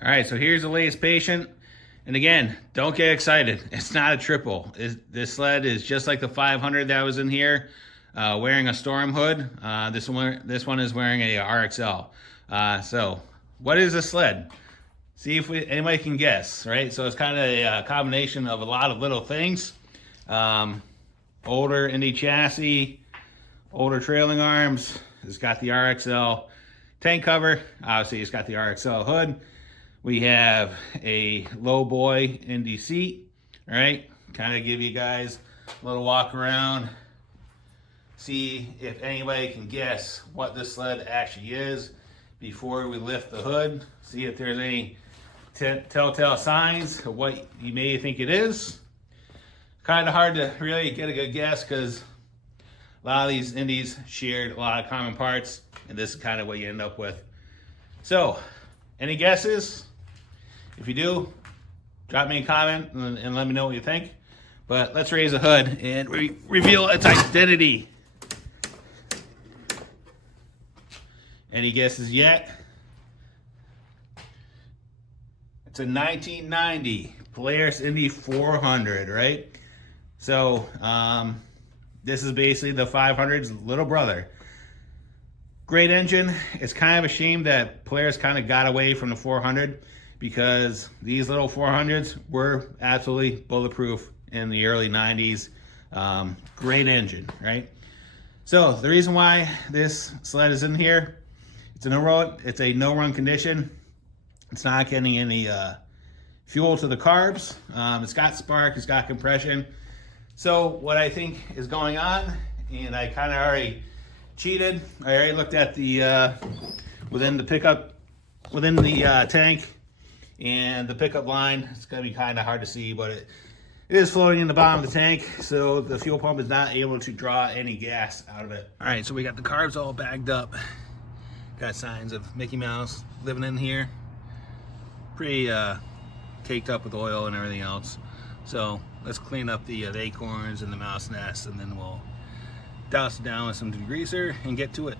All right, so here's the latest patient. And again, don't get excited. It's not a triple. This sled is just like the 500 that was in here, wearing a storm hood. This one is wearing a RXL. So what is a sled? See if anybody can guess, right? So it's kind of a combination of a lot of little things. Older Indy chassis, older trailing arms. It's got the RXL tank cover. Obviously, it's got the RXL hood. We have a low boy Indy seat, all right? Kind of give you guys a little walk around. See if anybody can guess what this sled actually is before we lift the hood. See if there's any telltale signs of what you may think it is. Kind of hard to really get a good guess because a lot of these Indies shared a lot of common parts, and this is kind of what you end up with. So, any guesses? If you do, drop me a comment and let me know what you think. But let's raise the hood and reveal its identity. Any guesses yet? It's a 1990 Polaris Indy 400, right? So this is basically the 500's little brother. Great engine. It's kind of a shame that Polaris kind of got away from the 400 because these little 400s were absolutely bulletproof in the early 90s. Great engine, right? So the reason why this sled is in here, it's a no-run condition. It's not getting any fuel to the carbs. It's got spark, it's got compression. So what I think is going on, and I kind of already cheated. I already looked at the within the tank and the pickup line. It's gonna be kind of hard to see, but it is floating in the bottom of the tank, so the fuel pump is not able to draw any gas out of it. All right, so we got the carbs all bagged up. Got signs of Mickey Mouse living in here. Pretty caked up with oil and everything else. So let's clean up the acorns and the mouse nest, and then we'll douse it down with some degreaser and get to it.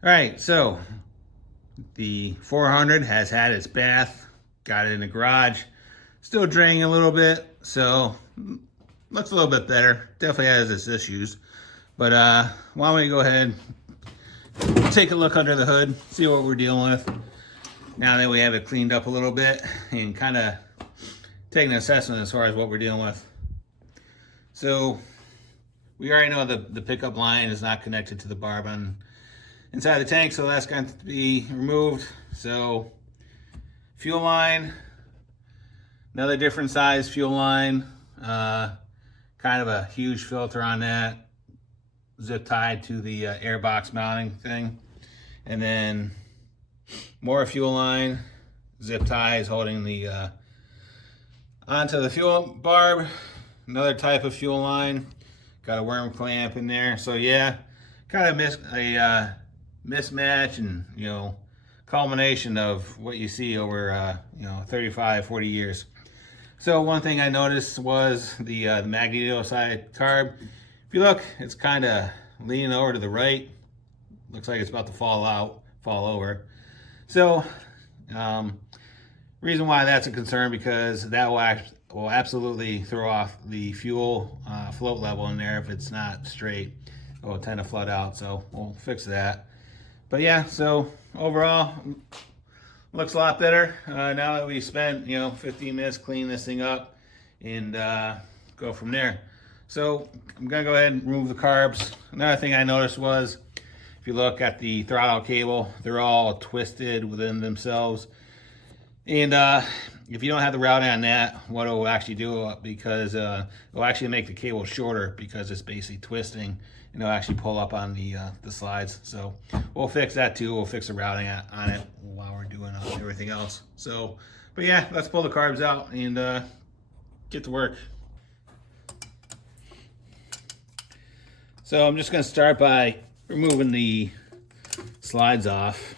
All right, so the 400 has had its bath, got it in the garage, still draining a little bit, so looks a little bit better. Definitely has its issues, but why don't we go ahead, take a look under the hood, see what we're dealing with. Now that we have it cleaned up a little bit and kind of take an assessment as far as what we're dealing with. So we already know the pickup line is not connected to the barb on inside the tank, so that's going to be removed. So fuel line, another different size fuel line, kind of a huge filter on that, zip tied to the air box mounting thing, and then more fuel line, zip ties holding the onto the fuel barb, another type of fuel line, got a worm clamp in there. So yeah, kind of mismatch and, you know, culmination of what you see over, 35, 40 years. So one thing I noticed was the magneto side carb. If you look, it's kind of leaning over to the right. Looks like it's about to fall over. So reason why that's a concern, because that will absolutely throw off the fuel float level in there if it's not straight. It will tend to flood out, so we'll fix that. But yeah, so overall, looks a lot better. Now that we spent, 15 minutes cleaning this thing up, and go from there. So I'm gonna go ahead and remove the carbs. Another thing I noticed was, if you look at the throttle cable, they're all twisted within themselves. And if you don't have the routing on that, what it will actually do, because it will actually make the cable shorter because it's basically twisting, and it'll actually pull up on the slides. So we'll fix that too. We'll fix the routing on it while we're doing everything else. So, but yeah, let's pull the carbs out and get to work. So I'm just going to start by removing the slides off.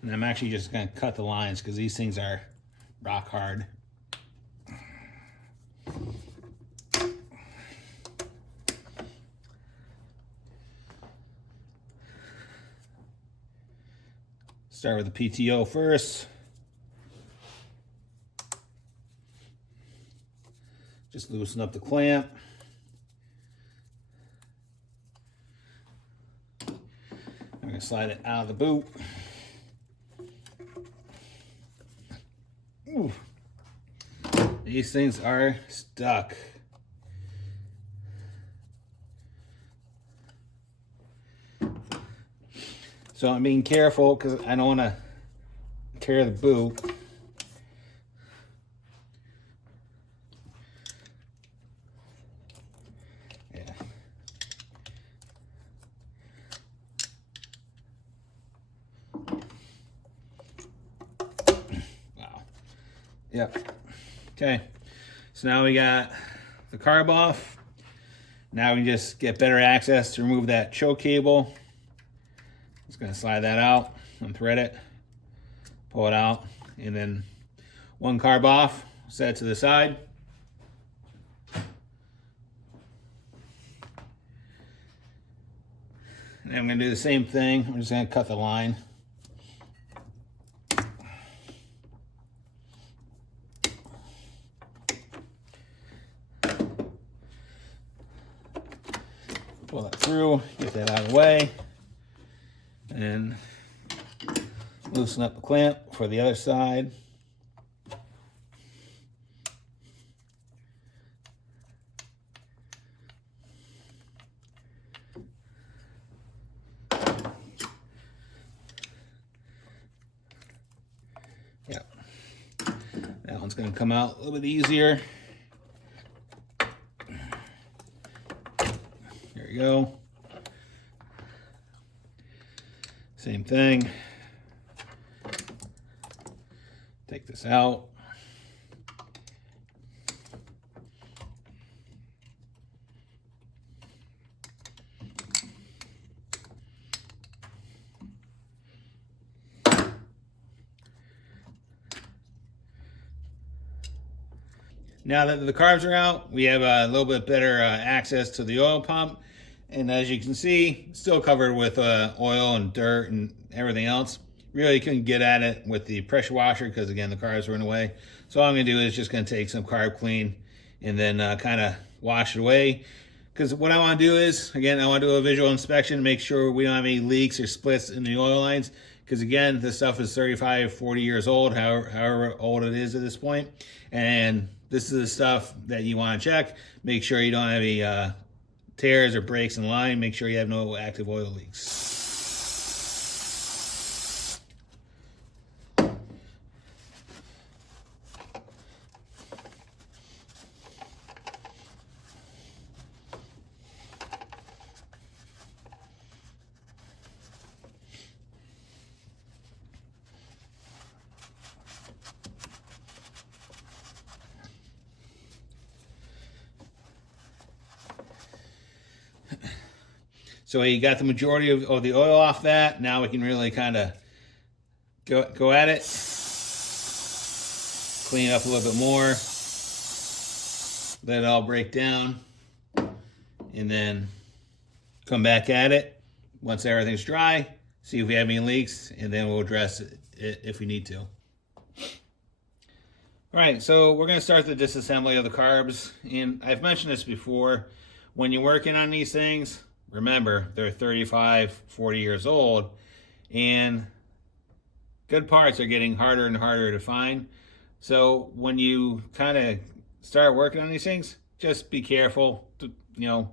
And I'm actually just going to cut the lines because these things are rock hard. Start with the PTO first. Just loosen up the clamp. I'm going to slide it out of the boot. Ooh. These things are stuck. So I'm being careful because I don't want to tear the boot. Yeah. Wow. Yep. Okay. So now we got the carb off. Now we just get better access to remove that choke cable. Just gonna slide that out, unthread it, pull it out, and then one carb off, set it to the side. And I'm gonna do the same thing. I'm just gonna cut the line. Pull that through, get that out of the way, and loosen up the clamp for the other side. Yep. That one's going to come out a little bit easier. There we go. Same thing. Take this out. Now that the carbs are out, we have a little bit better access to the oil pump. And as you can see, still covered with oil and dirt and everything else. Really couldn't get at it with the pressure washer because, again, the carbs were in the way. So all I'm going to do is just going to take some carb clean and then kind of wash it away. Because what I want to do is, again, I want to do a visual inspection to make sure we don't have any leaks or splits in the oil lines. Because, again, this stuff is 35, 40 years old, however old it is at this point. And this is the stuff that you want to check. Make sure you don't have any tears or breaks in line. Make sure you have no active oil leaks. So you got the majority of the oil off that. Now we can really kind of go at it. Clean it up a little bit more. Let it all break down. And then come back at it once everything's dry. See if we have any leaks. And then we'll address it if we need to. All right, so we're going to start the disassembly of the carbs. And I've mentioned this before. When you're working on these things, remember, they're 35, 40 years old. And good parts are getting harder and harder to find. So when you kind of start working on these things, just be careful. Know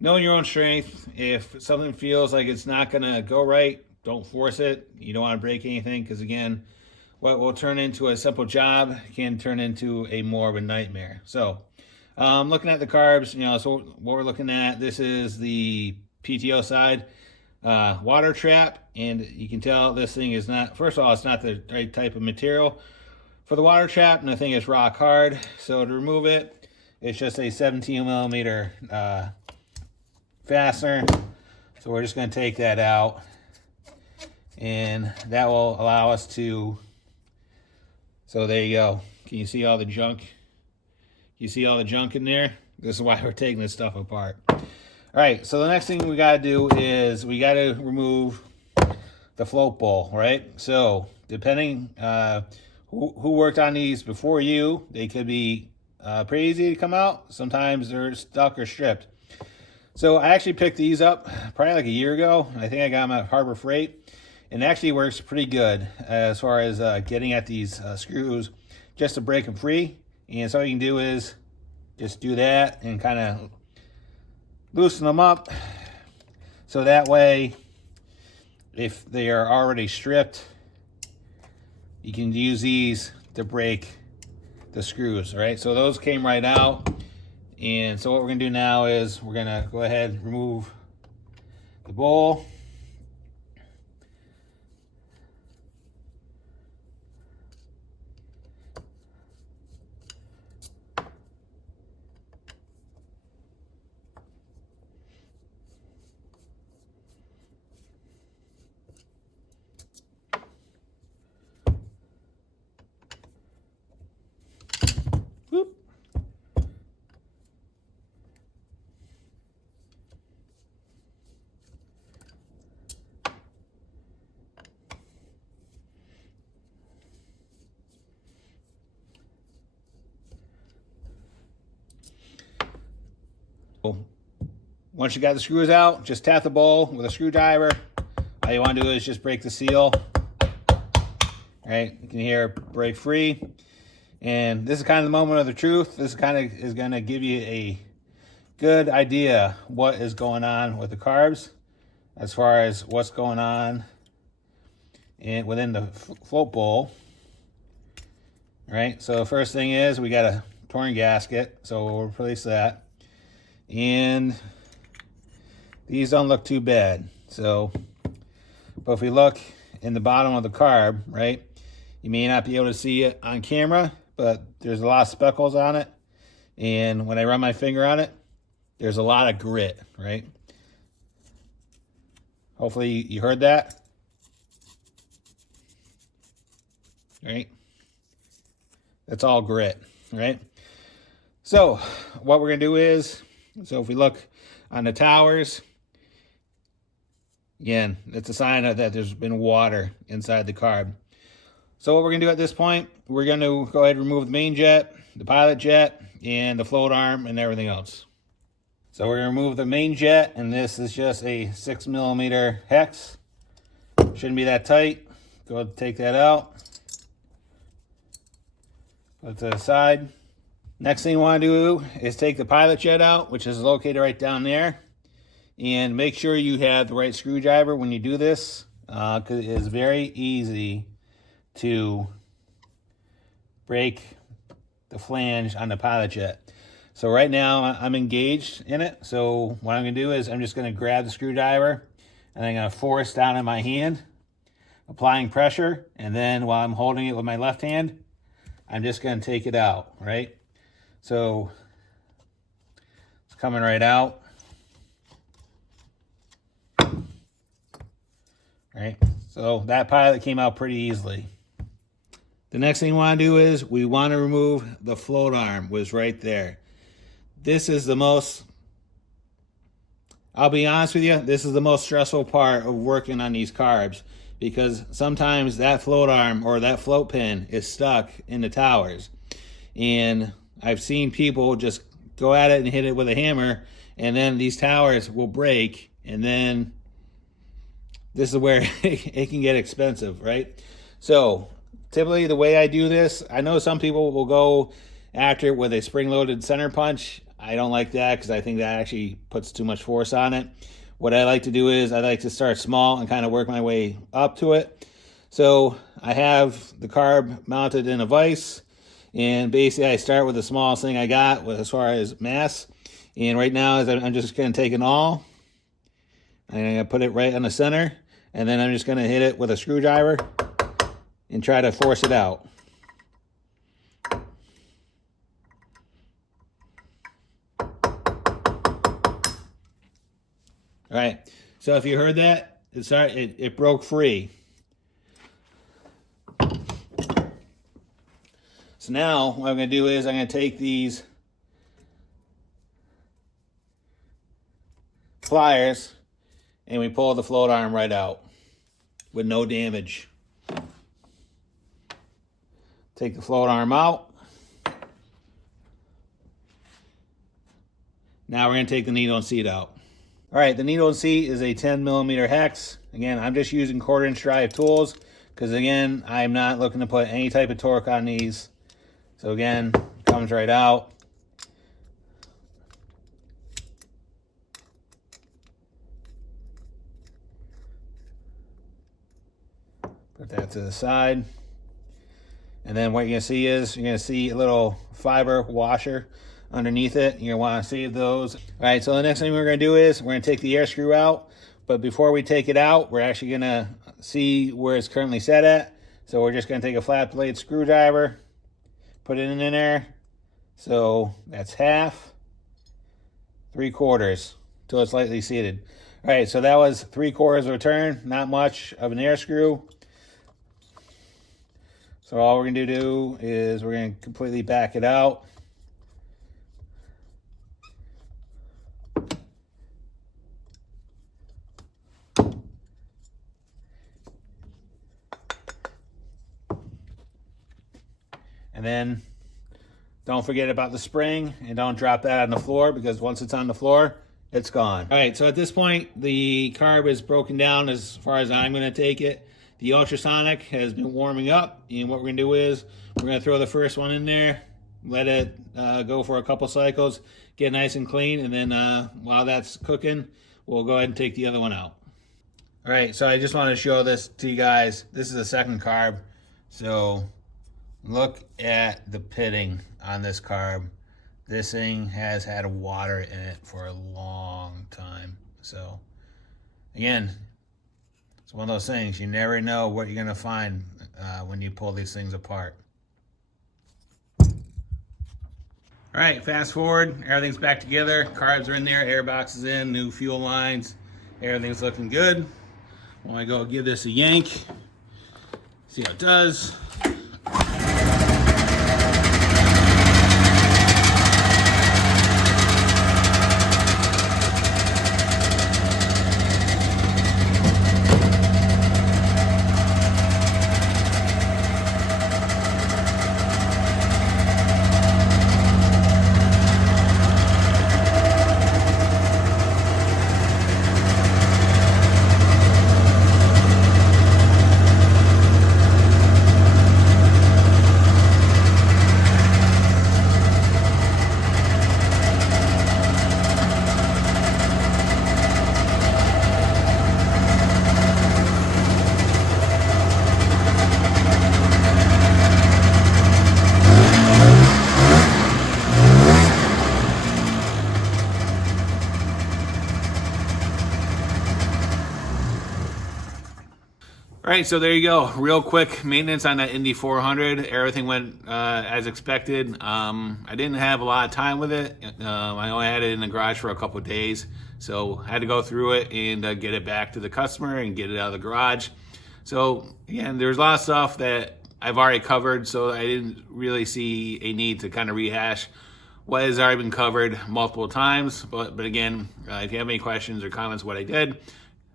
your own strength. If something feels like it's not going to go right, don't force it. You don't want to break anything because, again, what will turn into a simple job can turn into a more of a nightmare. So looking at the carbs, so what we're looking at, this is the PTO side water trap. And you can tell this thing is not, first of all, it's not the right type of material for the water trap. And the thing is rock hard. So to remove it, it's just a 17 millimeter fastener. So we're just going to take that out. And that will allow us to, so there you go. Can you see all the junk? You see all the junk in there? This is why we're taking this stuff apart. All right, so the next thing we got to do is we got to remove the float bowl, right? So depending who worked on these before you, they could be pretty easy to come out. Sometimes they're stuck or stripped. So I actually picked these up probably like a year ago. I think I got them at Harbor Freight. And it actually works pretty good as far as getting at these screws just to break them free. And so all you can do is just do that and kind of loosen them up. So that way, if they are already stripped, you can use these to break the screws, all right? So those came right out. And so what we're gonna do now is we're gonna go ahead and remove the bowl. Whoop. Once you got the screws out, just tap the bowl with a screwdriver. All you want to do is just break the seal. All right, you can hear it break free. And this is kind of the moment of the truth. This kind of is going to give you a good idea what is going on with the carbs as far as what's going on within the float bowl. All right, so the first thing is we got a torn gasket, so we'll replace that. And these don't look too bad. So, but if we look in the bottom of the carb, right, you may not be able to see it on camera, but there's a lot of speckles on it. And when I run my finger on it, there's a lot of grit, right? Hopefully you heard that. Right? That's all grit, right? So what we're gonna do is, so if we look on the towers, again, it's a sign that there's been water inside the carb. So what we're gonna do at this point, we're gonna go ahead and remove the main jet, the pilot jet, and the float arm and everything else. So we're gonna remove the main jet, and this is just a 6 millimeter hex. Shouldn't be that tight. Go ahead and take that out. Put it to the side. Next thing you want to do is take the pilot jet out, which is located right down there. And make sure you have the right screwdriver when you do this, because it is very easy to break the flange on the pilot jet. So right now I'm engaged in it. So what I'm going to do is I'm just going to grab the screwdriver and I'm going to force down in my hand, applying pressure. And then while I'm holding it with my left hand, I'm just going to take it out, right? So it's coming right out. right? So that pilot came out pretty easily. The next thing we want to do is we want to remove the float arm, was right there. This is the most, I'll be honest with you, this is the most stressful part of working on these carbs, because sometimes that float arm or that float pin is stuck in the towers. And I've seen people just go at it and hit it with a hammer, and then these towers will break, and then this is where it can get expensive, right? So typically the way I do this, I know some people will go after it with a spring-loaded center punch. I don't like that because I think that actually puts too much force on it. What I like to do is I like to start small and kind of work my way up to it. So I have the carb mounted in a vise, and basically I start with the smallest thing I got as far as mass. And right now I'm just going to take an awl, I'm going to put it right on the center, and then I'm just going to hit it with a screwdriver and try to force it out. All right, so if you heard that, it broke free. So now what I'm going to do is I'm going to take these pliers and we pull the float arm right out with no damage. Take the float arm out. Now we're going to take the needle and seat out. All right, the needle and seat is a 10 millimeter hex. Again, I'm just using 1/4 inch drive tools because again, I'm not looking to put any type of torque on these. So again, it comes right out. Put that to the side. And then what you're going to see is you're going to see a little fiber washer underneath it. You're going to want to save those. All right, so the next thing we're going to do is we're going to take the air screw out. But before we take it out, we're actually going to see where it's currently set at. So we're just going to take a flat blade screwdriver, put it in there. So that's 1/2, 3/4 till it's lightly seated. All right, so that was 3/4 of a turn, not much of an air screw. So all we're going to do is we're going to completely back it out. And then don't forget about the spring and don't drop that on the floor because once it's on the floor, it's gone. All right, so at this point, the carb is broken down as far as I'm going to take it. The ultrasonic has been warming up, and what we're going to do is we're going to throw the first one in there, let it go for a couple cycles, get nice and clean, and then while that's cooking, we'll go ahead and take the other one out. All right, so I just want to show this to you guys. This is the second carb. So look at the pitting on this carb. This thing has had water in it for a long time. So again, it's one of those things, you never know what you're going to find when you pull these things apart. All right, fast forward, everything's back together. Carbs are in there, air box is in, new fuel lines. Everything's looking good. When I go give this a yank, see how it does. All right, so there you go. Real quick maintenance on that Indy 400. Everything went as expected. I didn't have a lot of time with it. I only had it in the garage for a couple of days, so I had to go through it and get it back to the customer and get it out of the garage. So again, there's a lot of stuff that I've already covered, so I didn't really see a need to kind of rehash what has already been covered multiple times. But again, if you have any questions or comments what I did,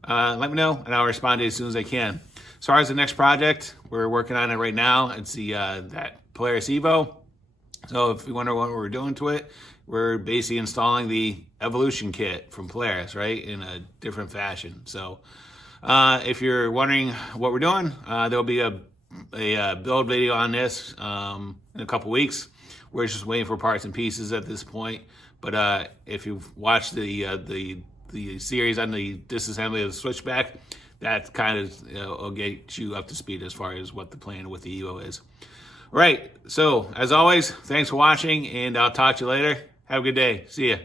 let me know and I'll respond to you as soon as I can. As far as the next project, we're working on it right now. It's the that Polaris Evo. So if you wonder what we're doing to it, we're basically installing the Evolution kit from Polaris, right, in a different fashion. So if you're wondering what we're doing, there'll be a build video on this in a couple weeks. We're just waiting for parts and pieces at this point. But if you've watched the series on the disassembly of the switchback, that kind of will get you up to speed as far as what the plan with the Evo is. All right, so as always, thanks for watching, and I'll talk to you later. Have a good day. See ya.